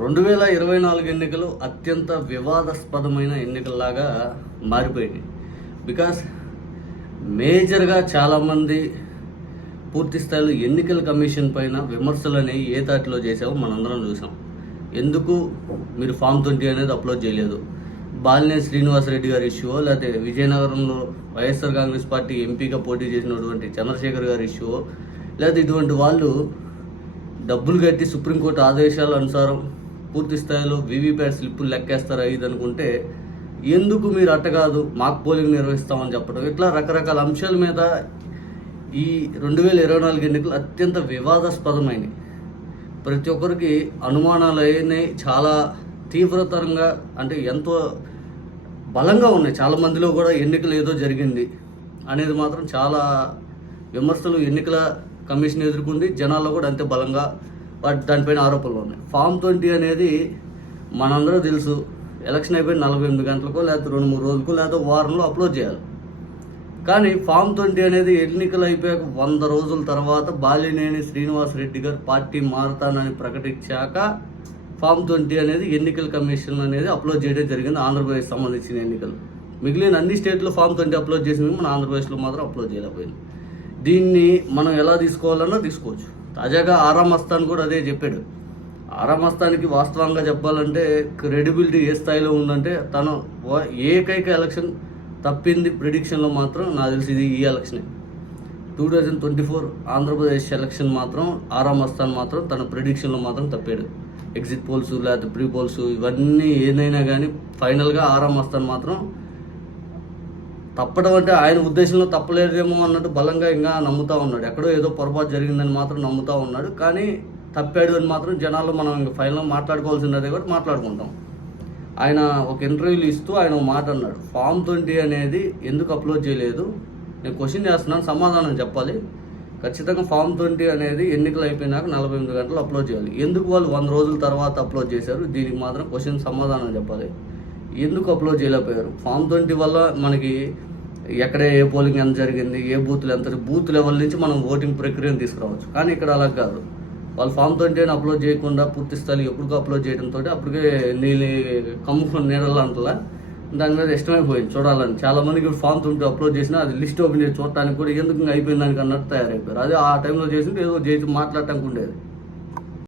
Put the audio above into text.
రెండు వేల ఇరవై నాలుగు ఎన్నికలు అత్యంత వివాదాస్పదమైన ఎన్నికల్లాగా మారిపోయినాయి. బికాస్ మేజర్గా చాలామంది పూర్తి స్థాయిలో ఎన్నికల కమిషన్ పైన విమర్శలు అనేవి ఏ తాటిలో చేసావో మనందరం చూసాం ఎందుకు మీరు ఫామ్ ట్వంటీ అనేది అప్లోడ్ చేయలేదు? బాలినే శ్రీనివాసరెడ్డి గారి ఇష్యూ లేకపోతే విజయనగరంలో వైఎస్ఆర్ కాంగ్రెస్ పార్టీ ఎంపీగా పోటీ చేసినటువంటి చంద్రశేఖర్ గారి ఇష్యూ లేకపోతే ఇటువంటి వాళ్ళు డబ్బులు కట్టి సుప్రీంకోర్టు ఆదేశాల అనుసారం పూర్తి స్థాయిలో వీవీప్యాట్ స్లిప్పులు లెక్కేస్తారా ఇది అనుకుంటే ఎందుకు మీరు అట్ట కాదు? మాక్ పోలింగ్ నిర్వహిస్తామని చెప్పడం ఇట్లా రకరకాల అంశాల మీద ఈ రెండు వేల ఇరవై నాలుగు ఎన్నికలు అత్యంత వివాదాస్పదమైనవి ప్రతి ఒక్కరికి అనుమానాలు అయినాయి. చాలా తీవ్రతరంగా అంటే ఎంతో బలంగా ఉన్నాయి. చాలా మందిలో కూడా ఎన్నికలు ఏదో జరిగింది అనేది మాత్రం చాలా విమర్శలు ఎన్నికల కమిషన్ ఎదుర్కొంది. జనాల్లో కూడా అంతే బలంగా వాటి దానిపైన ఆరోపణలు ఉన్నాయి. ఫామ్ ట్వంటీ అనేది మనందరూ తెలుసు. ఎలక్షన్ అయిపోయిన నలభై ఎనిమిది గంటలకో లేకపోతే రెండు మూడు రోజులకో లేకపోతే వారంలో అప్లోడ్ చేయాలి. కానీ ఫామ్ ట్వంటీ అనేది ఎన్నికలు అయిపోయాక వంద రోజుల తర్వాత బాలినేని శ్రీనివాస్ రెడ్డి గారు పార్టీ మారుతానని ప్రకటించాక ఫామ్ ట్వంటీ అనేది ఎన్నికల కమిషన్ అనేది అప్లోడ్ చేయడం జరిగింది. ఆంధ్రప్రదేశ్ సంబంధించిన ఎన్నికలు. మిగిలిన అన్ని స్టేట్లో ఫామ్ ట్వంటీ అప్లోడ్ చేసింది మన ఆంధ్రప్రదేశ్లో మాత్రం అప్లోడ్ చేయలేకపోయింది. దీన్ని మనం ఎలా తీసుకోవాలన్నా తీసుకోవచ్చు. తాజాగా ఆరామ్ కూడా అదే చెప్పాడు. ఆరామ్ వాస్తవంగా చెప్పాలంటే క్రెడిబిలిటీ ఏ స్థాయిలో ఉందంటే తను ఏకైక ఎలక్షన్ తప్పింది ప్రిడిక్షన్లో మాత్రం నాకు తెలిసి ఇది ఈ ఎలక్షనే. Two thousand twenty four Andhra Pradesh election మాత్రం ఆరామ్ మాత్రం తన ప్రిడిక్షన్లో మాత్రం తప్పాడు. ఎగ్జిట్ పోల్స్ లేకపోతే ప్రీ పోల్స్ ఇవన్నీ ఏదైనా కానీ ఫైనల్గా ఆరామ్ మాత్రం తప్పడం అంటే ఆయన ఉద్దేశంలో తప్పలేదేమో అన్నట్టు బలంగా ఇంకా నమ్ముతా ఉన్నాడు. ఎక్కడో ఏదో పొరపాటు జరిగిందని మాత్రం నమ్ముతూ ఉన్నాడు. కానీ తప్పాడు అని మాత్రం జనాల్లో మనం ఇంకా ఫైనల్ మాట్లాడుకోవాల్సినదే కూడా మాట్లాడుకుంటాం. ఆయన ఒక ఇంటర్వ్యూలు ఇస్తూ ఆయన ఒక మాట అన్నాడు. ఫామ్ ట్వంటీ అనేది ఎందుకు అప్లోడ్ చేయలేదు? నేను క్వశ్చన్ చేస్తున్నాను సమాధానం చెప్పాలి. ఖచ్చితంగా ఫామ్ ట్వంటీ అనేది ఎన్నికలు అయిపోయినాక నలభై ఎనిమిది గంటలు అప్లోడ్ చేయాలి. ఎందుకు వాళ్ళు వంద రోజుల తర్వాత అప్లోడ్ చేశారు? దీనికి మాత్రం క్వశ్చన్ సమాధానం చెప్పాలి. ఎందుకు అప్లోడ్ చేయలేకపోయారు? ఫామ్ ట్వంటీ వల్ల మనకి ఎక్కడ ఏ పోలింగ్ ఎంత జరిగింది ఏ బూత్లు ఎంత బూత్ లెవెల్ నుంచి మనం ఓటింగ్ ప్రక్రియను తీసుకురావచ్చు. కానీ ఇక్కడ అలా కాదు. వాళ్ళు ఫామ్ ట్వంటీ అని అప్లోడ్ చేయకుండా పూర్తి స్థాయి ఎప్పుడు అప్లోడ్ చేయడంతో అప్పటికే నీళ్ళు కమ్ముకుని నీడలంటలా దాని మీద ఇష్టమైపోయింది చూడాలని. చాలా మందికి ఇప్పుడు ఫామ్ ట్వంటీ అప్లోడ్ చేసినా అది లిస్ట్ ఓపెన్ చేసి చూడటానికి కూడా ఎందుకు ఇంకా అయిపోయింది దానికి అన్నట్టు తయారైపోయారు. అదే ఆ టైంలో చేసింటే ఏదో చేసి మాట్లాడటానికి ఉండేది.